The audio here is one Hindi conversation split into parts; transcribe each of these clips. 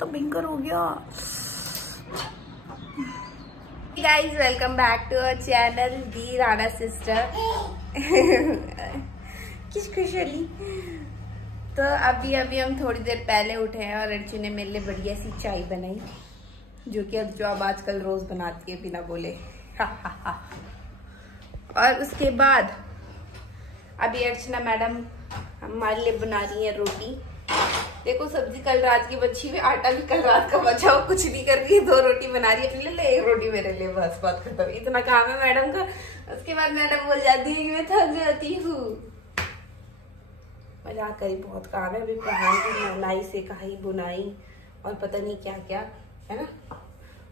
कितना भयंकर हो गया। Guys welcome back to our channel the Rana sister. किस खुशहाली। तो अभी हम थोड़ी देर पहले उठे हैं और अर्चू ने मेरे लिए बढ़िया सी चाय बनाई, जो कि अब आजकल रोज बनाती है बिना बोले। और उसके बाद अभी अर्चना मैडम हमारे लिए बना रही है रोटी। देखो सब्जी कल रात की बची हुई, आटा भी कल रात का बचा हुआ, कुछ नहीं कर रही है, 2 रोटी बना रही है अपने लिए, 1 रोटी मेरे लिए, बस बात खत्म। इतना काम है मैडम का। उसके बाद मैडम बोल जाती है कि मैं थक जाती हूँ। मजाक करी, बहुत काम है। अभी प्रहान की नहाई सिखाई, बुनाई और पता नहीं क्या क्या है ना,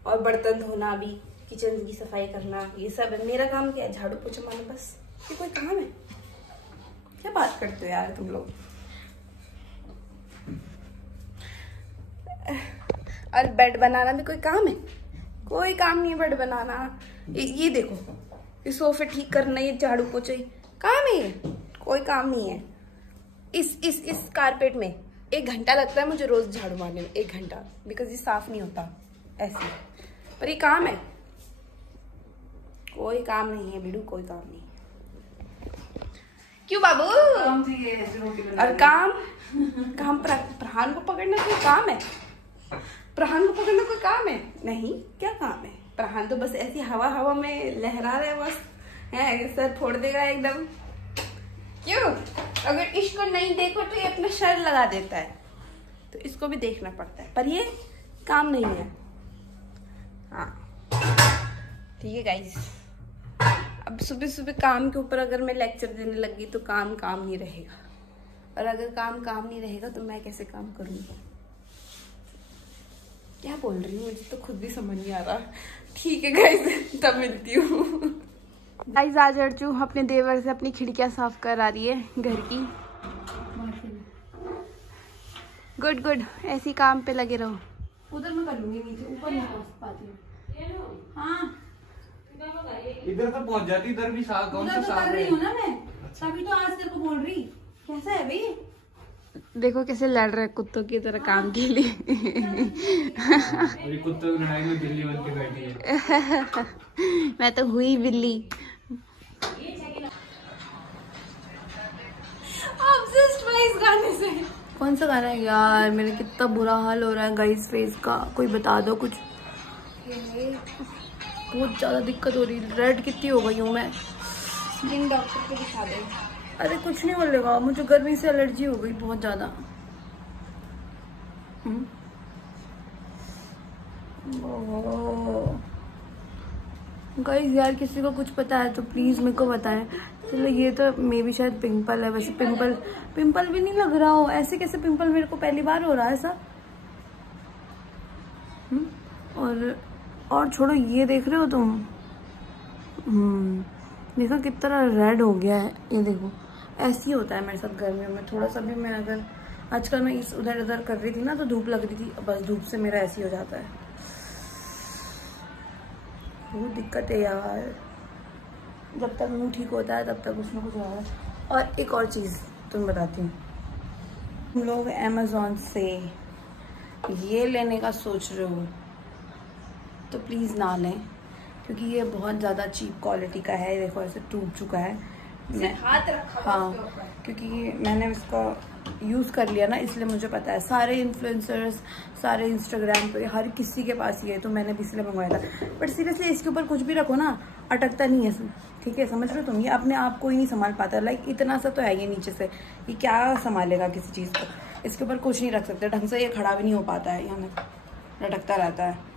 और बर्तन धोना, भी किचन की सफाई करना, ये सब है। मेरा काम क्या है? झाड़ू पोछा मारना, बस। ये कोई काम है? क्या बात करते हो यार तुम लोग। और बेड बनाना भी कोई काम है? कोई काम नहीं है बेड बनाना। ये देखो, ये सोफे ठीक करना, ये झाड़ू पोछा काम है, ये कोई काम नहीं है। इस कारपेट में 1 घंटा लगता है मुझे रोज झाड़ू मारने में, 1 घंटा, बिकॉज ये साफ नहीं होता ऐसे। पर ये काम है? कोई काम नहीं है बिडू, कोई काम नहीं। क्यों बाबू? और काम प्रहान को पकड़ना कोई काम है? प्रहान को पकड़ना कोई काम है? नहीं, क्या काम है? प्रहान तो बस ऐसी हवा में लहरा रहा है, बस है, सर फोड़ देगा एकदम। क्यों? अगर इसको नहीं देखो तो ये अपना सर लगा देता है, तो इसको भी देखना पड़ता है, पर ये काम नहीं है। हाँ ठीक है गाइस। अब सुबह सुबह काम के ऊपर अगर मैं लेक्चर देने लगी तो काम नहीं रहेगा, और अगर काम नहीं रहेगा तो मैं कैसे काम करूँगी? क्या बोल रही हूँ, मुझे तो खुद भी समझ नहीं आ रहा। ठीक है गाइस, तब मिलती हूँ। गाइस आज अर्चू अपने देवर से अपनी खिड़कियां साफ करा रही है घर की। गुड गुड, ऐसी काम पे लगे रहो। उधर मैं कर लूंगी, नीचे ऊपर नहीं पहुंच पाती हूँ। हाँ इधर तो पहुंच जाती, इधर भी साफ, कौन सा साफ कर रही हूँ ना मैं, तभी तो आज तेरे को बोल रही। कैसा है भाई? देखो कैसे लड़ रहे कुत्तों की तरह काम के लिए। कुत्तों की लड़ाई में बिल्ली बन के बैठी है। मैं तो हुई बिल्ली। इस गाने से। कौन सा गाना है यार? मेरा कितना बुरा हाल हो रहा है गाइस फेस का, कोई बता दो कुछ। बहुत ज्यादा दिक्कत हो रही, रेड कितनी हो गई हूँ मैं। स्किन डॉक्टर को दिखा दे। अरे कुछ नहीं बोलेगा, मुझे गर्मी से एलर्जी हो गई बहुत ज्यादा। गाइस यार किसी को कुछ पता है तो प्लीज मेरे को बताएं। चलो ये तो मे भी शायद पिंपल है, वैसे पिंपल भी नहीं लग रहा हो। ऐसे कैसे पिंपल? मेरे को पहली बार हो रहा है ऐसा। और छोड़ो, ये देख रहे हो तुम? देखो कितना रेड हो गया है, ये देखो। ऐसे ही होता है मेरे साथ गर्मियों में, थोड़ा सा भी मैं अगर आजकल मैं इस उधर उधर कर रही थी ना तो धूप लग रही थी, बस धूप से मेरा ऐसे ही हो जाता है। बहुत दिक्कत है यार, जब तक मुंह ठीक होता है तब तक कुछ ना कुछ हो रहा है। और एक और चीज़ तुम बताती हूँ, हम लोग अमेज़ॉन से ये लेने का सोच रहे हो तो प्लीज़ ना लें, क्योंकि ये बहुत ज़्यादा चीप क्वालिटी का है। देखो ऐसे टूट चुका है, मैं हाथ रखा। हाँ, क्योंकि मैंने इसका यूज़ कर लिया ना, इसलिए मुझे पता है। सारे इन्फ्लुएंसर्स, सारे इंस्टाग्राम पे हर किसी के पास ये है, तो मैंने भी इसलिए मंगवाया था। बट सीरियसली इसके ऊपर कुछ भी रखो ना, अटकता नहीं है, ठीक है? समझ रहे हो तुम? ये अपने आप को ही नहीं संभाल पाता। लाइक इतना सा तो है ये नीचे से, ये क्या संभालेगा किसी चीज़ को? इसके ऊपर कुछ नहीं रख सकते ढंग से, ये खड़ा भी नहीं हो पाता है, यहाँ लटकता रहता है।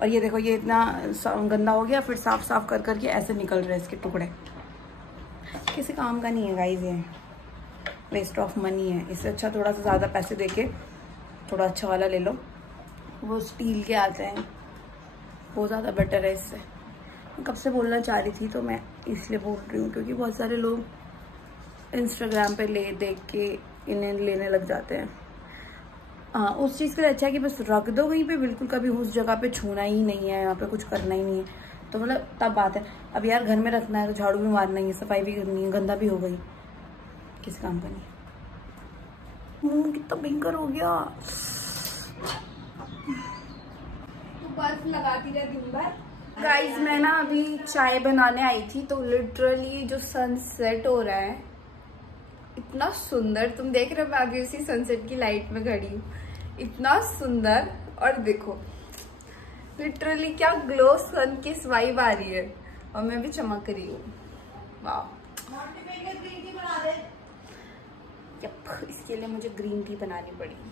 और ये देखो, ये इतना गंदा हो गया, फिर साफ कर करके ऐसे निकल रहे हैं इसके टुकड़े। किसी काम का नहीं है गाइस, ये वेस्ट ऑफ मनी है। इससे अच्छा थोड़ा सा ज़्यादा पैसे देके थोड़ा अच्छा वाला ले लो, वो स्टील के आते हैं, वो ज़्यादा बेटर है इससे। कब से बोलना चाह रही थी, तो मैं इसलिए बोल रही हूँ क्योंकि बहुत सारे लोग इंस्टाग्राम पे देख के इन्हें लेने लग जाते हैं। हाँ, उस चीज़ के लिए अच्छा है कि बस रख दो कहीं पे, बिल्कुल कभी उस जगह पे छूना ही नहीं है, यहाँ पे कुछ करना ही नहीं है, तो मतलब तब बात है। अब यार घर में रखना है तो झाड़ू भी मारना है, सफाई भी करनी है, गंदा भी हो गई, किस काम का नहीं। मुंह कितना भयंकर हो गया। बर्फ लगाती रहे दिन भर। गाइस मैं ना अभी चाय बनाने आई थी तो लिटरली जो सनसेट हो रहा है इतना सुंदर, तुम देख रहे हो, मैं अभी उसी सनसेट की लाइट में खड़ी हूँ, इतना सुंदर। और देखो लिटरली क्या ग्लो सन की वाइब आ रही है और मैं भी चमक रही हूँ। वाह, ग्रीन टी बना दे। यप, इसके लिए मुझे ग्रीन टी बनानी पड़ेगी।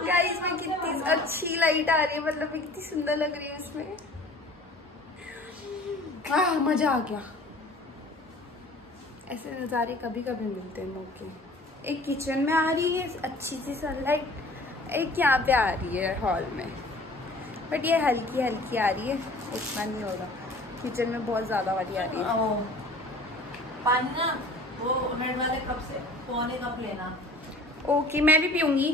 गाइस में कितनी अच्छी लाइट आ रही है, मतलब मैं कितनी सुंदर लग रही है इसमें। मजा आ गया। ऐसे नज़ारे कभी कभी मिलते हैं मौके। एक किचन में आ रही है अच्छी सी सनलाइट, एक यहाँ पे आ रही है हॉल में, बट ये हल्की हल्की आ रही है, इतना नहीं होगा। किचन में बहुत ज़्यादा वाली आ रही है। पानी ना वो रेड वाले कप से पौने कप लेना। ओके, मैं भी पीऊंगी।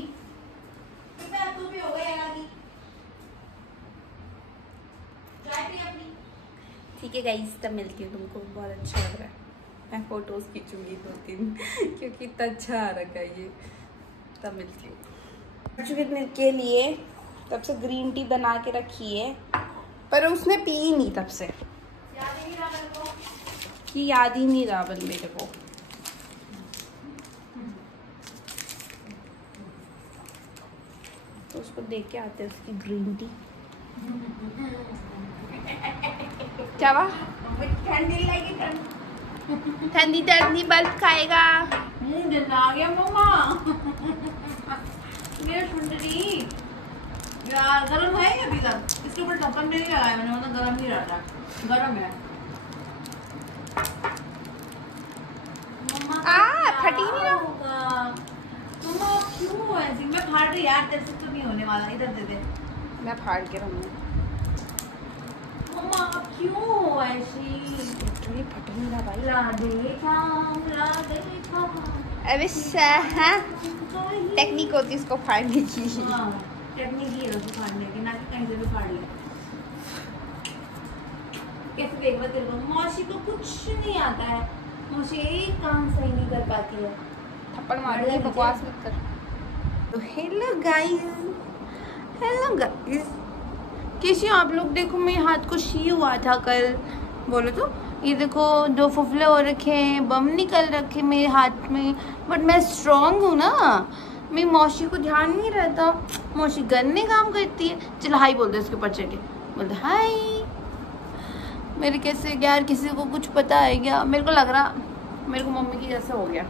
तू भी हो गई चाय पी अपनी। ठीक है गाइस, तब मिलती हूँ तुमको। बहुत अच्छा लग रहा है, मैं फोटोज खींचूंगी 2-3 क्योंकि इतना अच्छा आ रखा है ये। तब मिलती हूँ। के लिए तब से ग्रीन टी बना के रखी है, पर उसने पी ही नहीं तब से, याद ही नहीं रहा मेरे को कि याद ही नहीं रहा बल मेरे को। तो उसको देख के आते हैं उसकी ग्रीन टी। क्या हुआ? ठंडी लगी, ठंडी ठंडी बर्फ खाएगा। मुंह जला आ गया मम्मा। मेरे सुंदरी यार, गरम है क्या अभी तक? इसके ऊपर ढक्कन नहीं लगाया मैंने, मतलब गरम नहीं रहता, गरम है। फटी नहीं ना होगा। मम्मा क्यों ऐसी? मैं फाड़ रही यार, तेरे से तो नहीं होने वाला। इधर दे दे, मैं फाड़ के रहूंगी। मम्मा क्यों ऐसी? लिटरली फट नहीं रहा भाई। राधे श्याम राधे श्याम। अबे टेक्निक होती है इसको फाड़ने की। हाँ, टेक्निक ही है उसको फाड़ने की, ना कि कहीं से भी फाड़ ले। कैसे देख तेरे को? मौसी को कुछ नहीं आता है, मौसी एक काम सही नहीं कर पाती है। थप्पड़ मारूंगी, बकवास मत कर। तो हेलो गाइस, हेलो गाइस, कैसे हो आप लोग? देखो मेरे हाथ को शी हुआ था कल, बोलो तो। ये देखो 2 फुफले हो रखे हैं, बम निकल रखे मेरे हाथ में, बट मैं स्ट्रांग हूँ ना। मेरी मौसी को ध्यान नहीं रहता, मौसी गन्ने काम करती है। चलो हाई बोल दे उसके ऊपर चढ़ के, बोल दे हाई। मेरे कैसे यार, किसी को कुछ पता है क्या? मेरे को लग रहा मेरे को मम्मी की जैसे हो गया।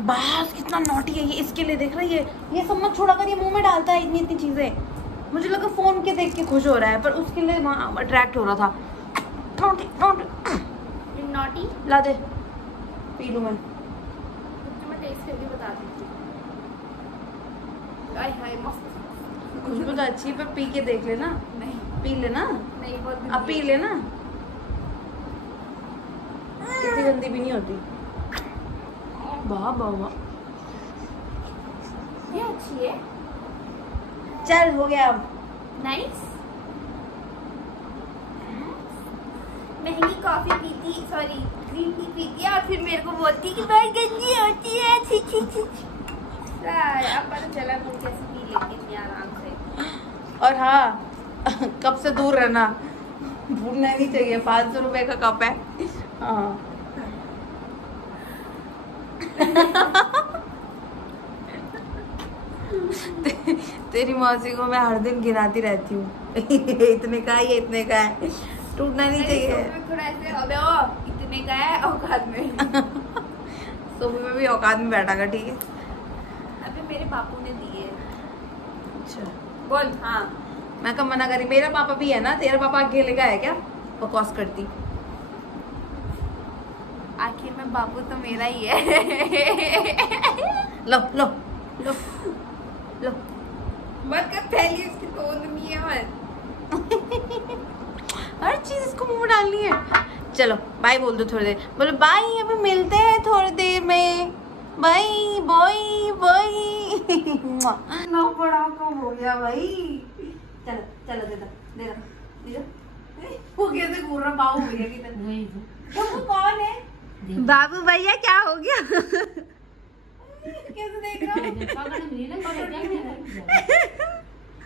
बस कितना नॉटी है ये, इसके लिए देख रही है ये सब मत छोड़ा कर, ये मुंह में डालता है इतनी चीजें। मुझे लगा फोन के देख के खुश हो रहा है, पर उसके लिए वहाँ अट्रैक्ट हो रहा था। नॉटी नॉटी नॉटी, ला दे पी लूँ मैं टेस्ट करके बता देती हूँ। हाय मस्त खुशबू तो अच्छी है, पर पी के देख लेना। नहीं पी लेना, नहीं बहुत अब पी लेना, इतनी गंदी भी नहीं होती। वाह वाह वाह, ये अच्छी है। चल हो गया अब। नाइस। महंगी कॉफी पीती, सॉरी ग्रीन टी पीती है और फिर मेरे को बोलती कि बहुत गंदी होती है। छी छी छी। अब पता चला तुम कैसे पी लेती इतनी आराम से। और हाँ कप से दूर रहना, भूलना नहीं चाहिए। 500 रुपए का कप है। हाँ तेरी मौसी को मैं हर दिन गिराती रहती हूँ इतने का है, ये इतने का है, टूटना नहीं चाहिए। थोड़ा ऐसे अबे ओ इतने का है औकात में। सोफे में भी औकात में बैठा कर, ठीक है। अबे मेरे बापू ने दिए। अच्छा बोल। हाँ मैं कब मना करी? मेरा पापा भी है ना, तेरा पापा अकेले का है क्या? बकवास करती। आखिर में बापू तो मेरा ही है। लो लो लो लो, मत कर, पहली उसकी तोड़नी है मत। हर चीज इसको मुंह में डालनी है। चलो बाय बोल दो थोड़ी देर, बोलो बाय, अभी मिलते हैं थोड़ी देर में, बाय बाय बाय। ना बड़ा कम हो गया भाई। चलो चलो दे दो दे दो दे दो। वो कैसे घूर रहा बाबू भैया की तरह? वो कौन है? बाबू भैया क्या हो गया? कैसे देख रहा है?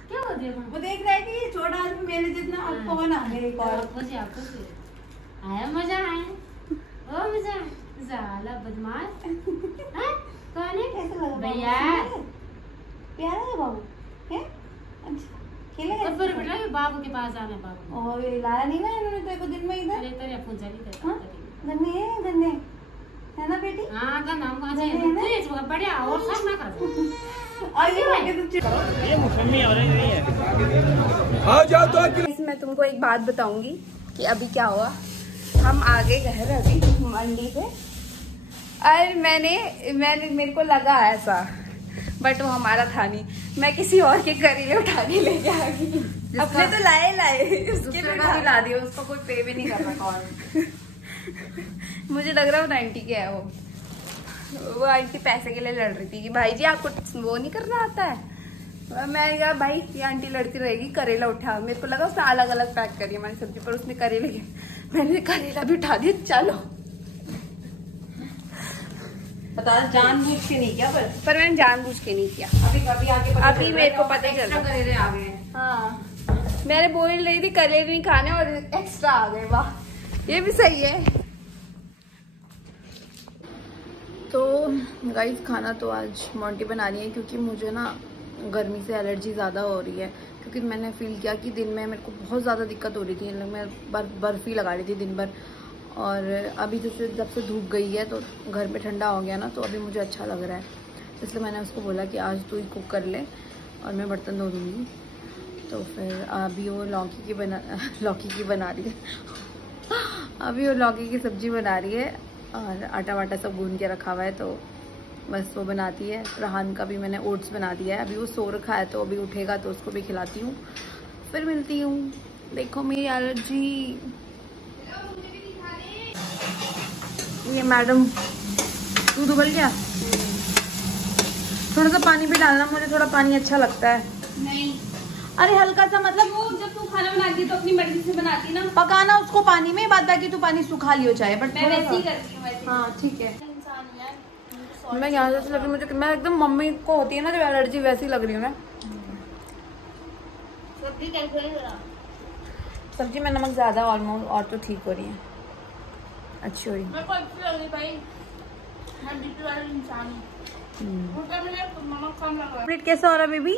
क्या हो गया? वो देख रहा है कि ये छोटा आदमी मेरे जितना कौन आ गया एक और। आया मजा आया? ओ मजा साला बदमाश। कौन है? कैसा लगा भैया? प्यारा है बाबू है? अच्छा खेलेगा? और फिर बेटा बाबू के पास आना बाबू। और ये लाया नहीं ना इन्होंने तेरे को दिन में इधर? अरे तेरे फोन चली थे। हाँ? गन्ने है ना बेटी? हाँ गन्ना हम कहाँ से? तू बढ़िया और सब ना कर। ये मौसमी आ रही है। आ जाओ तो। मैं तुमको एक बात बताऊंगी कि अभी क्या हुआ। हम आ गए घर अभी मंडी से और मेरे को लगा ऐसा, बट वो हमारा था नहीं। मैं किसी और के करेले उठा के लेके आ गई। अपने तो लाए उसके भी ला दिए। उसको कोई पे भी नहीं कर रहा कौन। मुझे लग रहा है वो 90 के है। वो आंटी पैसे के लिए लड़ रही थी कि भाई जी आपको वो नहीं करना आता है। मैं कहा भाई ये आंटी लड़ती रहेगी, करेला उठा। मेरे को लगा उसने अलग अलग पैक करी हमारी सब्जी, पर उसने करेले के, मैंने करेला भी उठा दिया। चलो पता जानबूझ के नहीं किया, पर मैंने जानबूझ के नहीं किया। अभी मेरे को पता ही चल करेले आ गए। हाँ मैंने बोल रही थी करेले नहीं खाने और एक्स्ट्रा आ गए। वाह ये भी सही है। तो गाइस खाना तो आज मोंटी बना रही है क्योंकि मुझे ना गर्मी से एलर्जी ज़्यादा हो रही है। क्योंकि मैंने फील किया कि दिन में मेरे को बहुत ज़्यादा दिक्कत हो रही थी। मैं बर्फ़ ही लगा रही थी दिन भर। और अभी जैसे जब से धूप गई है तो घर में ठंडा हो गया ना, तो अभी मुझे अच्छा लग रहा है। इसलिए मैंने उसको बोला कि आज तू ही कुक कर ले और मैं बर्तन धो दूँगी। तो फिर अभी वो लौकी की बना रही है। अभी वो लौकी की सब्ज़ी बना रही है और आटा वाटा सब गूंद के रखा हुआ है, तो बस वो बनाती है। रहान का भी मैंने ओट्स बना दिया है। अभी वो सो रखा है तो अभी उठेगा तो उसको भी खिलाती हूँ, फिर मिलती हूँ। देखो मेरी एलर्जी। ये मैडम दूध उबल गया, थोड़ा सा पानी भी डालना, मुझे थोड़ा पानी अच्छा लगता है। नहीं अरे हल्का सा, मतलब वो जब तू खाना बनाती तो अपनी मर्जी से बनाती ना। पकाना उसको पानी में, बात बाकी तू पानी सुखा लियो चाहे, बट मैं वैसे ही करती हूँ। हाँ ठीक है। मैं यहाँ से लग रही, मुझे मैं एकदम मम्मी को होती है ना जो एलर्जी, वैसी लग रही हूँ मैं। सब्जी में नमक ज्यादा ऑलमोस्ट, और तो ठीक हो रही है, अच्छी हो रही है। मेरे को अच्छी लग रही भाई, मैं बीपी वाला इंसान हूँ। नमक कम लग रहा है। कैसा हो रहा बेबी?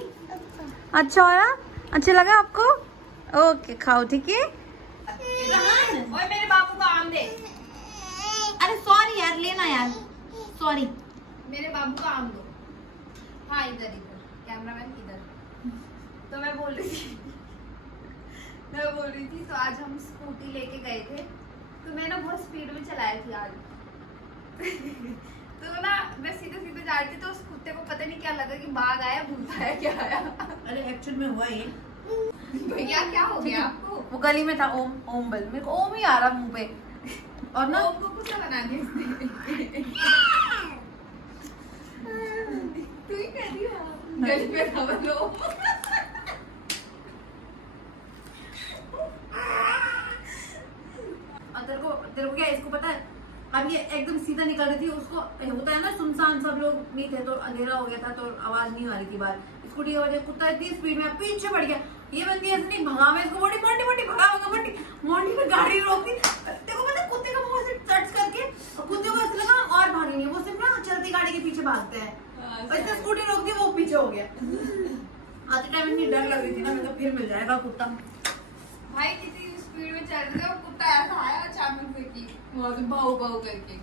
अच्छा हो रहा? अच्छा लगा आपको? ओके खाओ, ठीक है। ओए मेरे बाबू का आम दे। अरे सॉरी यार, लेना यार, सॉरी। मेरे बाबू का आम दो। हाँ इधर कैमरामैन इधर। तो मैं बोल रही थी तो आज हम स्कूटी लेके गए थे, तो मैं ना बहुत स्पीड में चलाई थी आज। तो ना मैं सीधे जा रही थी तो उस कुत्ते को पता नहीं क्या लगा कि बाघ आया, भूत आया, क्या आया। अरे एक्चुअल में हुआ ये भैया क्या हो गया आपको? वो गली में था, ओम बल, मेरे को ओम ही आ रहा मुंह पे। और ना ओम को कुत्ता बना दिया इसने। तू ही कह रही हो गली पे था वो। तेरे को क्या इसको पता है, अब ये एकदम सीधा निकल रही थी, उसको होता है ना सुनसान, सब लोग नहीं थे तो अंधेरा हो गया था तो आवाज नहीं आ रही थी बाहर। स्कूटी की वजह कुत्ता इतनी स्पीड में पीछे पड़ गया। ये बंदी ऐसे नहीं भगा, मैं इसको मोटी भगा होगा, मोटी में गाड़ी रोक दी। देखो पता कुत्ते का मुंह से टच करके कुत्ते को ऐसे लगा और भागेंगे, वो सिर्फ ना चलती गाड़ी के पीछे भागते हैं। और इसने स्कूटी रोक दी, वो पीछे हो गया। आते टाइम इतनी डर लग रही थी ना, मैं तो फिर मिल जाएगा कुत्ता। भाई किसी स्पीड में चल रहे हो, कुत्ता ऐसा आया अचानक से कि वहां से भाव करके।